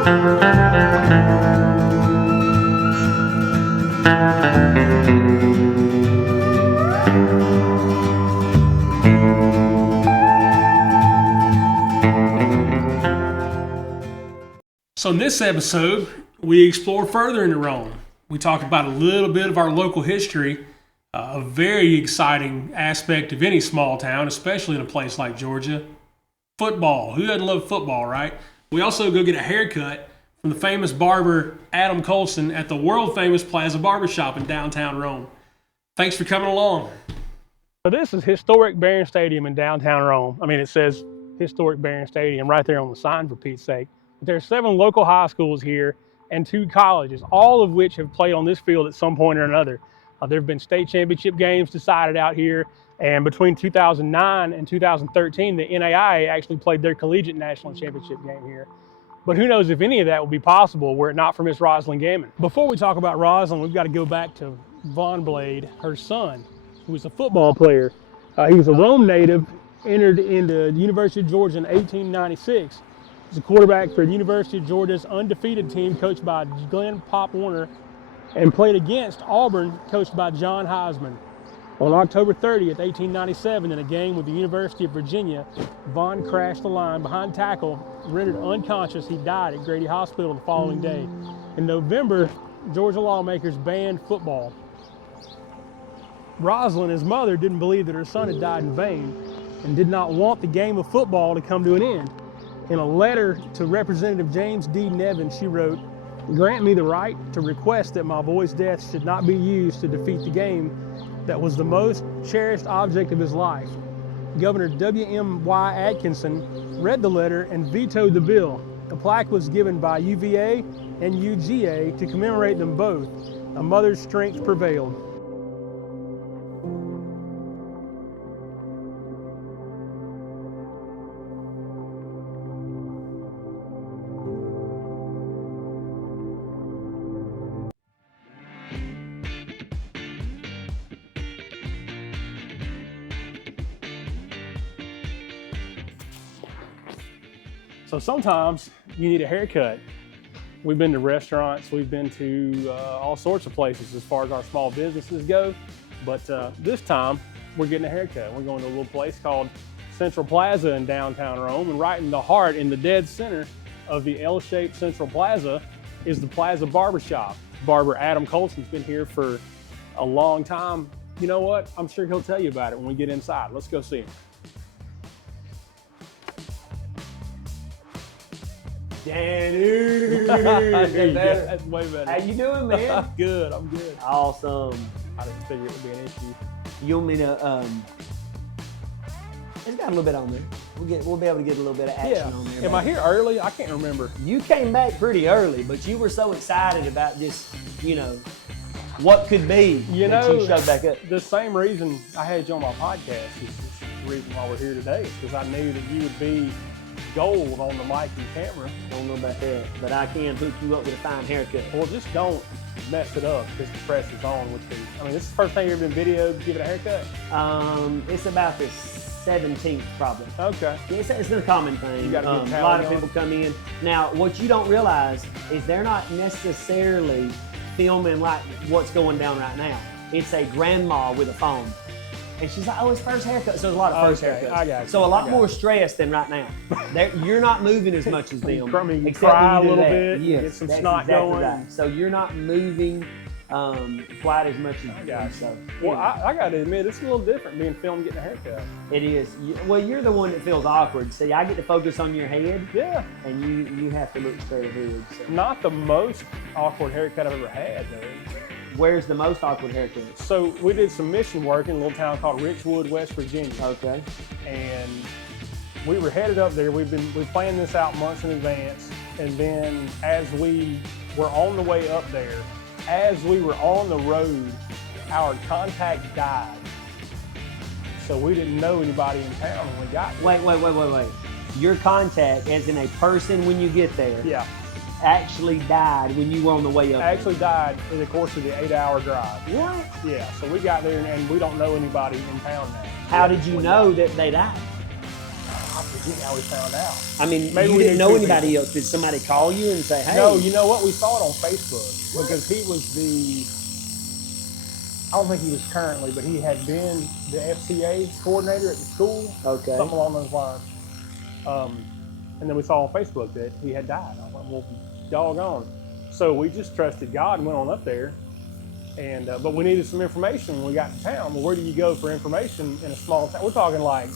So in this episode, we explore further into Rome. We talk about a little bit of our local history, a very exciting aspect of any small town, especially in a place like Georgia. Football. Who doesn't love football, right? We also go get a haircut from the famous barber Adam Colston at the world-famous Plaza Barber Shop in downtown Rome. Thanks for coming along. So this is historic Barron Stadium in downtown Rome. I mean, it says historic Barron Stadium right there on the sign, for Pete's sake. There are 7 local high schools here and 2 colleges, all of which have played on this field at some point or another. There have been state championship games decided out here, and between 2009 and 2013, the NAIA actually played their collegiate national championship game here. But who knows if any of that would be possible were it not for Miss Rosalind Gammon. Before we talk about Rosalind, we've got to go back to Von Blade, her son, who was a football player. He was a Rome native, entered into the University of Georgia in 1896. He's a quarterback for the University of Georgia's undefeated team, coached by Glenn Pop Warner, and played against Auburn, coached by John Heisman. On October 30th, 1897, in a game with the University of Virginia, Vaughn crashed the line behind tackle, rendered unconscious. He died at Grady Hospital the following day. In November, Georgia lawmakers banned football. Rosalind, his mother, didn't believe that her son had died in vain and did not want the game of football to come to an end. In a letter to Representative James D. Nevin, she wrote, "Grant me the right to request that my boy's death should not be used to defeat the game that was the most cherished object of his life." Governor W.M.Y. Atkinson read the letter and vetoed the bill. A plaque was given by UVA and UGA to commemorate them both. A mother's strength prevailed. So sometimes you need a haircut. We've been to restaurants, we've been to all sorts of places as far as our small businesses go, but this time we're getting a haircut. We're going to a little place called Central Plaza in downtown Rome, and right in the heart, in the dead center of the L-shaped Central Plaza is the Plaza Barber Shop. Barber Adam Colston's been here for a long time. You know what? I'm sure he'll tell you about it when we get inside. Let's go see him. Danny, That's way better. how you doing, man? Good, I'm good. Awesome. I didn't figure it would be an issue. You want me to? It's got a little bit on there. We'll be able to get a little bit of action on there. Am I here early? I can't remember. You came back pretty early, but you were so excited about just, what could be. You showed back up. The same reason I had you on my podcast is the reason why we're here today, is because I knew that you would be gold on the mic and camera. Don't know about that, but I can hook you up with a fine haircut. Well, just don't mess it up because the press is on with these. I mean, this is the first time you've ever been videoed giving a haircut? It's about the 17th probably. Okay. It's a common thing. You got a good a lot of on. people come in. Now, what you don't realize is they're not necessarily filming like what's going down right now. It's a grandma with a phone. And she's like, oh, it's first haircut. So there's a lot of first haircuts. I got you. So a lot more stress than right now. You're not moving as much as them. You except cry when you a do little that. bit, Yes, get some that's snot exactly going. right. So you're not moving quite as much as them. So, Well, I got to admit, it's a little different being filmed getting a haircut. it is. Well, you're the one that feels awkward. See, I get to focus on your head, Yeah. and you have to look straight ahead. So. Not the most awkward haircut I've ever had, though. Where's the most awkward haircut? So we did some mission work in a little town called Richwood, West Virginia. Okay. And we were headed up there. We planned this out months in advance. And then as we were on the way up there, as we were on the road, our contact died. So we didn't know anybody in town when we got there. Wait. Your contact, as in a person when you get there, Yeah, actually died when you were on the way up. actually died in the course of the 8-hour drive. there. What? Yeah, so we got there and we don't know anybody in town now. How did you know that they died? I'll be forget how we found out. I mean, Maybe you we didn't knew know two anybody people. else. Did somebody call you and say, hey? No, you know what? We saw it on Facebook because he was I don't think he was currently, but he had been the FCA coordinator at the school. Okay. Something along those lines. And then we saw on Facebook that he had died. I was like, well, doggone. So we just trusted God and went on up there. And but we needed some information when we got to town. Well, where do you go for information in a small town? We're talking like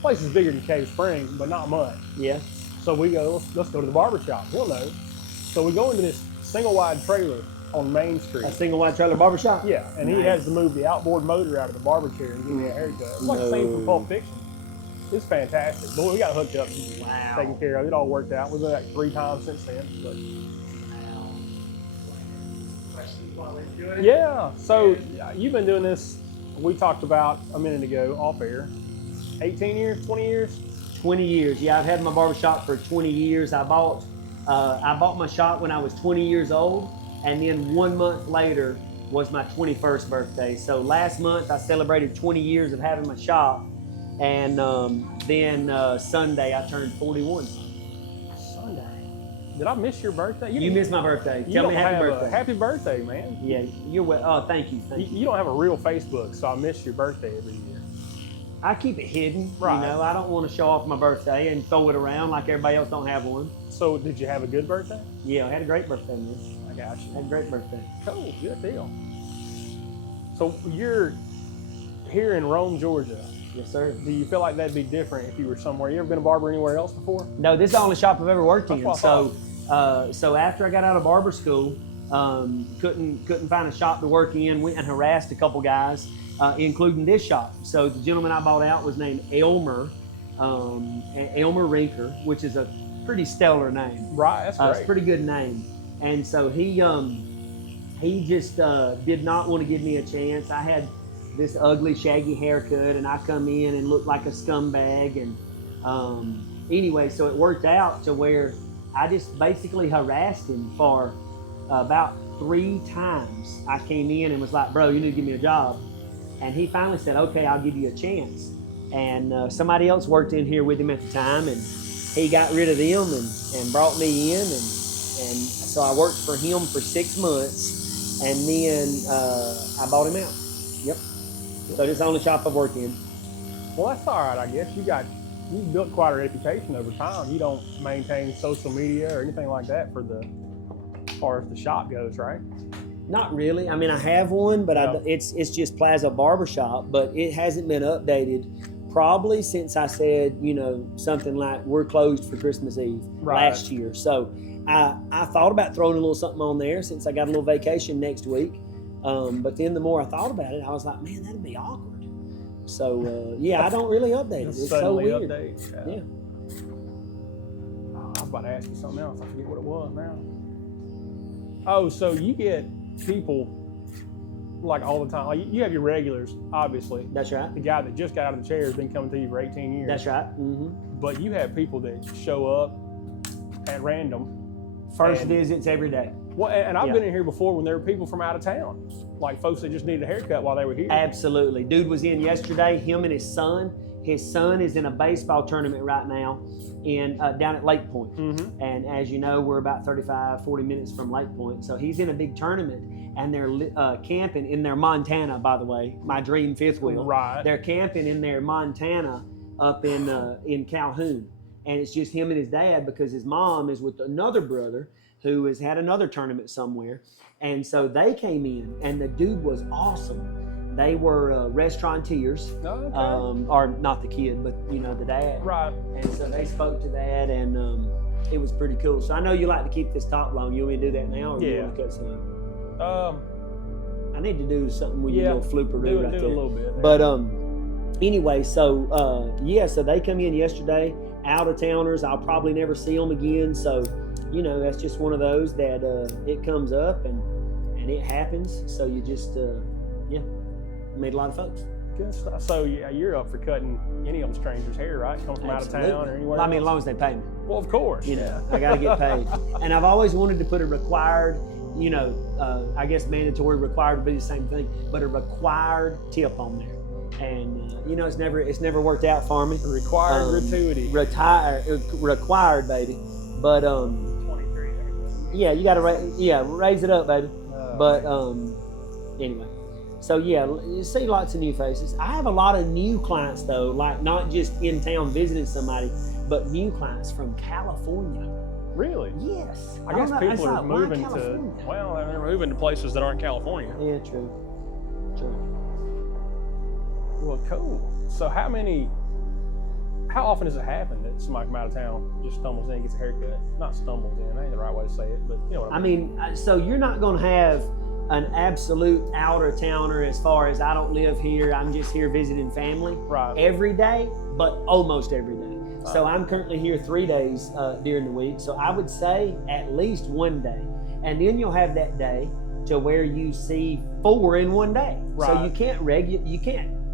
places bigger than Cave Spring, but not much. Yeah. So we go, let's go to the barber shop. He'll know. So we go into this single wide trailer on Main Street. A single wide trailer barber shop? Yeah, and he has to move the outboard motor out of the barber chair and give me a haircut. It's like the scene from Pulp Fiction. It's fantastic. But we got hooked up, Wow. taken care of. It all worked out. We've been back 3 times since then. But yeah, so you've been doing this, we talked about a minute ago off air, 18 years, 20 years? 20 years. Yeah, I've had my barber shop for 20 years. I bought my shop when I was 20 years old, and then 1 month later was my 21st birthday. So last month I celebrated 20 years of having my shop, and then Sunday I turned 41. Sunday. Did I miss your birthday? You missed my birthday. You Tell don't me happy have birthday. a happy birthday, man. Yeah, you're well. Oh, thank you. Thank you. You don't have a real Facebook, so I miss your birthday every year. I keep it hidden. Right. You know, I don't want to show off my birthday and throw it around like everybody else don't have one. So did you have a good birthday? Yeah, I had a great birthday, man. I got you. I had a great birthday. Cool, good deal. So you're here in Rome, Georgia. Yes, sir. Do you feel like that'd be different if you were somewhere? You ever been a barber anywhere else before? No, this is the only shop I've ever worked That's in. what I So after I got out of barber school, couldn't find a shop to work in. Went and harassed a couple guys, including this shop. So the gentleman I bought out was named Elmer Rinker, which is a pretty stellar name. Right, that's great. It's a pretty good name. And so he just did not want to give me a chance. I had this ugly, shaggy haircut, and I come in and looked like a scumbag. And anyway, so it worked out to where I just basically harassed him for about 3 times. I came in and was like, bro, you need to give me a job. And he finally said, okay, I'll give you a chance. And somebody else worked in here with him at the time, and he got rid of them and brought me in. And so I worked for him for 6 months, and then I bought him out. Yep. So this is the only shop I've worked in. Well, that's all right, I guess. You've built quite a reputation over time. You don't maintain social media or anything like that as far as the shop goes, right? Not really. I mean, I have one, but No. it's just Plaza Barber Shop, but it hasn't been updated probably since I said, something like we're closed for Christmas Eve last year. So I thought about throwing a little something on there since I got a little vacation next week. But then the more I thought about it, I was like, man, that'd be awkward. So I don't really update it. It's so Suddenly weird. update. Yeah. Oh, I was about to ask you something else. I forget what it was now. Oh, so you get people like all the time. Like you have your regulars, obviously. That's right. The guy that just got out of the chair has been coming to you for 18 years. That's right. Mm-hmm. But you have people that show up at random. First And- visits every day. Well, and I've Yeah. been in here before when there were people from out of town, like folks that just needed a haircut while they were here. Absolutely. Dude was in yesterday, him and his son. His son is in a baseball tournament right now down at Lake Point. Mm-hmm. And as you know, we're about 35, 40 minutes from Lake Point. So he's in a big tournament, and they're camping in their Montana, by the way, my dream fifth wheel. Right. They're camping in their Montana up in Calhoun. And it's just him and his dad because his mom is with another brother who has had another tournament somewhere. And so they came in, and the dude was awesome. They were restaurateurs, Okay. or not the kid, but the dad. Right. And so they spoke to that, and it was pretty cool. So I know you like to keep this top long. You want me to do that now, or you Yeah. want to cut some? I I need to do something with Yeah, your little flooperoo do right a there. little bit. There. But anyway, so so they come in yesterday, out of towners. I'll probably never see them again. So that's just one of those that it comes up and it happens. So you just made a lot of folks. Good stuff. So yeah, you're up for cutting any of them strangers' hair, right? Come from out of town or anywhere. Well, I mean, as else? long as they pay me. Well, of course. I got to get paid. And I've always wanted to put a required, I guess mandatory, required would be the same thing, but a required tip on there. And it's never worked out for me. Required gratuity. Required, baby. But 23. yeah, you gotta raise it up, baby. But anyway, so yeah, you see lots of new faces. I have a lot of new clients though, like not just in town visiting somebody, but new clients from California. Really? Yes. I guess people are moving California? they're moving to places that aren't California. Yeah, true. Well, cool. So how often does it happen that somebody from out of town just stumbles in and gets a haircut? Not stumbles in, that ain't the right way to say it, but you know what I mean. So you're not gonna have an absolute outer towner as far as I don't live here, I'm just here visiting family every day, but almost every day. So I'm currently here 3 days during the week. So I would say at least one day. And then you'll have that day to where you see 4 in one day. Right. So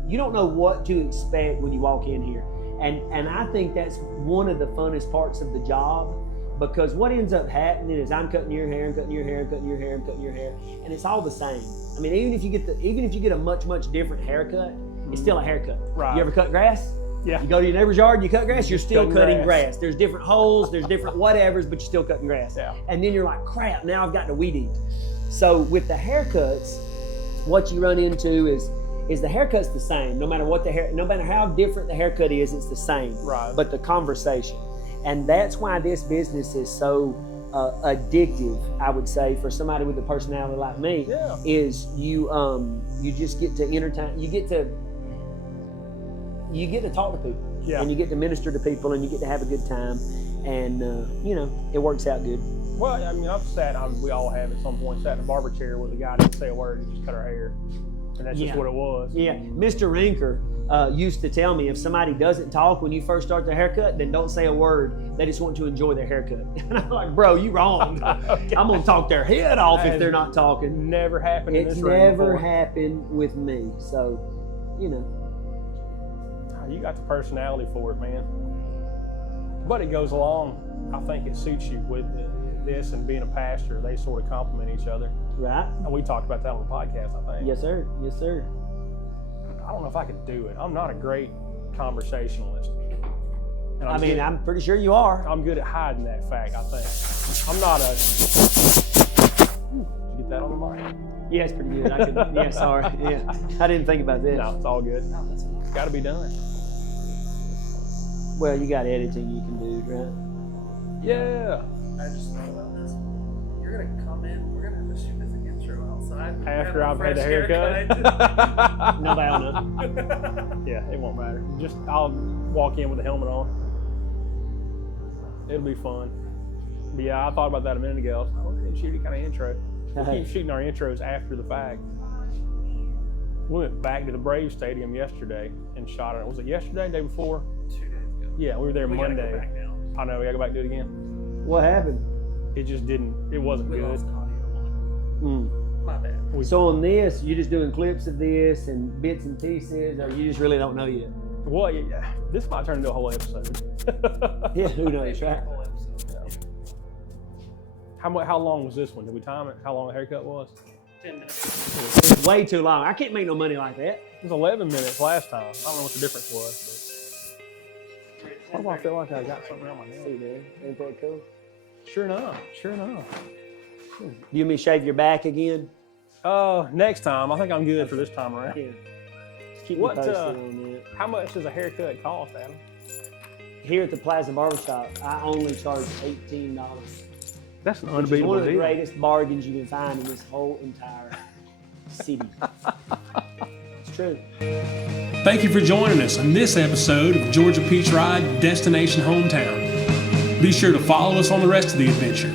you don't know what to expect when you walk in here. And I think that's one of the funnest parts of the job, because what ends up happening is I'm cutting your hair, I'm cutting your hair, I'm cutting your hair, I'm cutting your hair, and it's all the same. I mean, even if you get a much different haircut, it's still a haircut. Right. You ever cut grass? Yeah. You go to your neighbor's yard and you cut grass, you're still cutting grass. grass. There's different holes, there's different whatevers, but you're still cutting grass. Yeah. And then you're like, crap, now I've got to weed eat. So with the haircuts, what you run into is the haircut's the same. No matter how different the haircut is, it's the same. Right. But the conversation. And that's why this business is so addictive, I would say, for somebody with a personality like me. Yeah. Is you just get to entertain, you get to talk to people. Yeah. And you get to minister to people, and you get to have a good time, and it works out good. Well, I mean, we all have at some point sat in a barber chair where the guy didn't say a word, he just cut our hair. And that's just what it was. Yeah, Mr. Rinker used to tell me, if somebody doesn't talk when you first start their haircut, then don't say a word. They just want to enjoy their haircut. And I'm like, bro, you wrong. Okay. I'm gonna talk their head off if they're not talking. Never happened in this room It's never before. happened with me. So, You got the personality for it, man. But it goes along. I think it suits you with this and being a pastor. They sort of complement each other. right? And we talked about that on the podcast, I think. Yes, sir. Yes, sir. I don't know if I could do it. I'm not a great conversationalist. And I'm pretty sure you are. I'm good at hiding that fact, I think. I'm not a... Ooh, did you get that on the mic? Yeah, it's pretty good. Yeah, sorry. Yeah, I didn't think about this. No, it's all good. It's got to be done. Well, you got editing you can do, right? Yeah. I just thought about this. You're gonna come in. We're gonna have to shoot this intro outside. After I've had the haircut. No bad enough. Yeah, it won't matter. I'll walk in with the helmet on. It'll be fun. But yeah, I thought about that a minute ago. I was like, we didn't shoot any kind of intro. We keep shooting our intros after the fact. We went back to the Braves Stadium yesterday and shot it. Was it yesterday, day before? 2 days ago. Yeah, we were there We gotta Monday. go back now. I know, we gotta go back and do it again. What happened? It just didn't, it wasn't We good. lost audio. Mm. My bad. So on this, you're just doing clips of this and bits and pieces, or you just really don't know yet? Well, yeah, this might turn into a whole episode. Yeah, who knows, right? Whole episode. How long was this one? Did we time it? How long the haircut was? 10 minutes. It's way too long. I can't make no money like that. It was 11 minutes last time. I don't know what the difference was. But why do I feel like I got something around my neck? See, man, ain't that cool? Sure enough. Do you want me to shave your back again? Next time. I think I'm good for this time around. Yeah. Just keep me What, posted on that. How much does a haircut cost, Adam? Here at the Plaza Barber Shop, I only charge $18. That's an Which is unbeatable one of the deal. greatest bargains you can find in this whole entire city. It's true. Thank you for joining us on this episode of Georgia Peach Ride Destination Hometown. Be sure to follow us on the rest of the adventure.